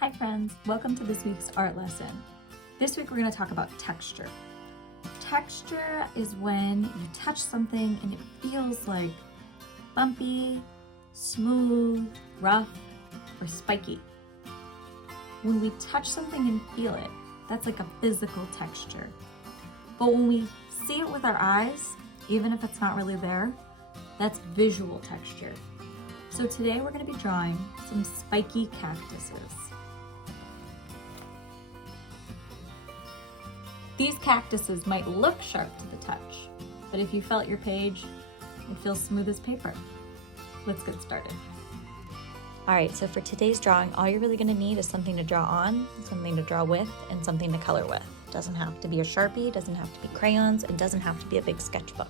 Hi friends, welcome to this week's art lesson. This week we're going to talk about texture. Texture is when you touch something and it feels like bumpy, smooth, rough, or spiky. When we touch something and feel it, that's like a physical texture. But when we see it with our eyes, even if it's not really there, that's visual texture. So today we're going to be drawing some spiky cactuses. These cactuses might look sharp to the touch, but if you felt your page, it feels smooth as paper. Let's get started. All right, so for today's drawing, all you're really gonna need is something to draw on, something to draw with, and something to color with. Doesn't have to be a Sharpie, doesn't have to be crayons, and doesn't have to be a big sketchbook.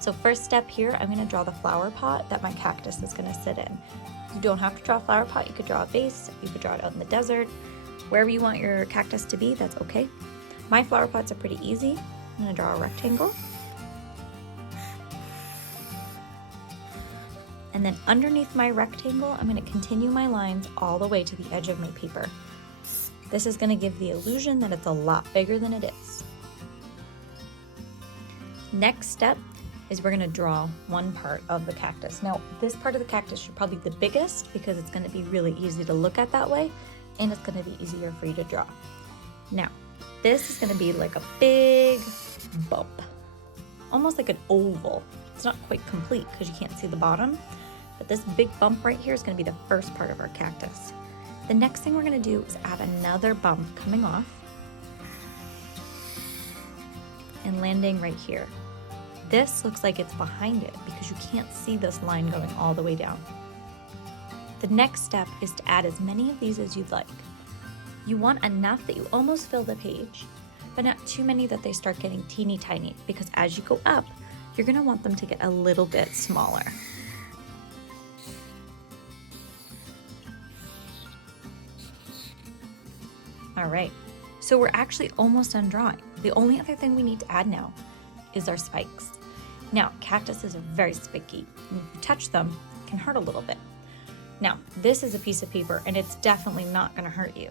So first step here, I'm gonna draw the flower pot that my cactus is gonna sit in. You don't have to draw a flower pot, you could draw a vase, you could draw it out in the desert. Wherever you want your cactus to be, that's okay. My flower pots are pretty easy. I'm gonna draw a rectangle. And then underneath my rectangle, I'm gonna continue my lines all the way to the edge of my paper. This is gonna give the illusion that it's a lot bigger than it is. Next step is we're gonna draw one part of the cactus. Now, this part of the cactus should probably be the biggest because it's gonna be really easy to look at that way, and it's gonna be easier for you to draw. Now, this is gonna be like a big bump, almost like an oval. It's not quite complete because you can't see the bottom, but this big bump right here is gonna be the first part of our cactus. The next thing we're gonna do is add another bump coming off and landing right here. This looks like it's behind it because you can't see this line going all the way down. The next step is to add as many of these as you'd like. You want enough that you almost fill the page, but not too many that they start getting teeny tiny, because as you go up, you're gonna want them to get a little bit smaller. All right, so we're actually almost done drawing. The only other thing we need to add now is our spikes. Now, cactuses are very spiky, and if you touch them, it can hurt a little bit. Now, this is a piece of paper, and it's definitely not gonna hurt you.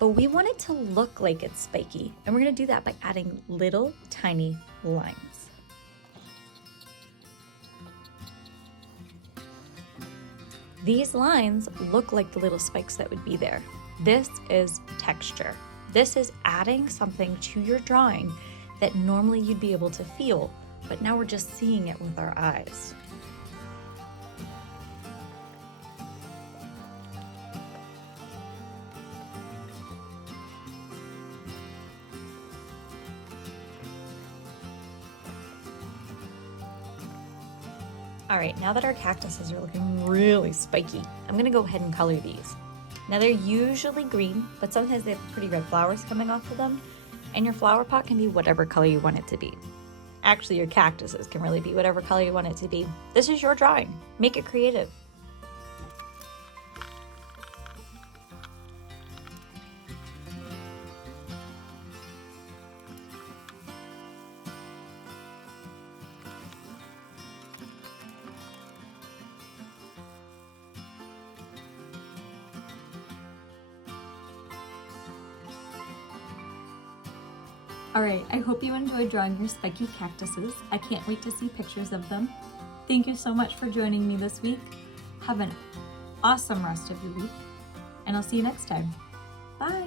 But we want it to look like it's spiky, and we're gonna do that by adding little tiny lines. These lines look like the little spikes that would be there. This is texture. This is adding something to your drawing that normally you'd be able to feel, but now we're just seeing it with our eyes. All right, now that our cactuses are looking really spiky, I'm gonna go ahead and color these. Now they're usually green, but sometimes they have pretty red flowers coming off of them, and your flower pot can be whatever color you want it to be. Actually, your cactuses can really be whatever color you want it to be. This is your drawing. Make it creative. All right, I hope you enjoyed drawing your spiky cactuses. I can't wait to see pictures of them. Thank you so much for joining me this week. Have an awesome rest of your week, and I'll see you next time. Bye.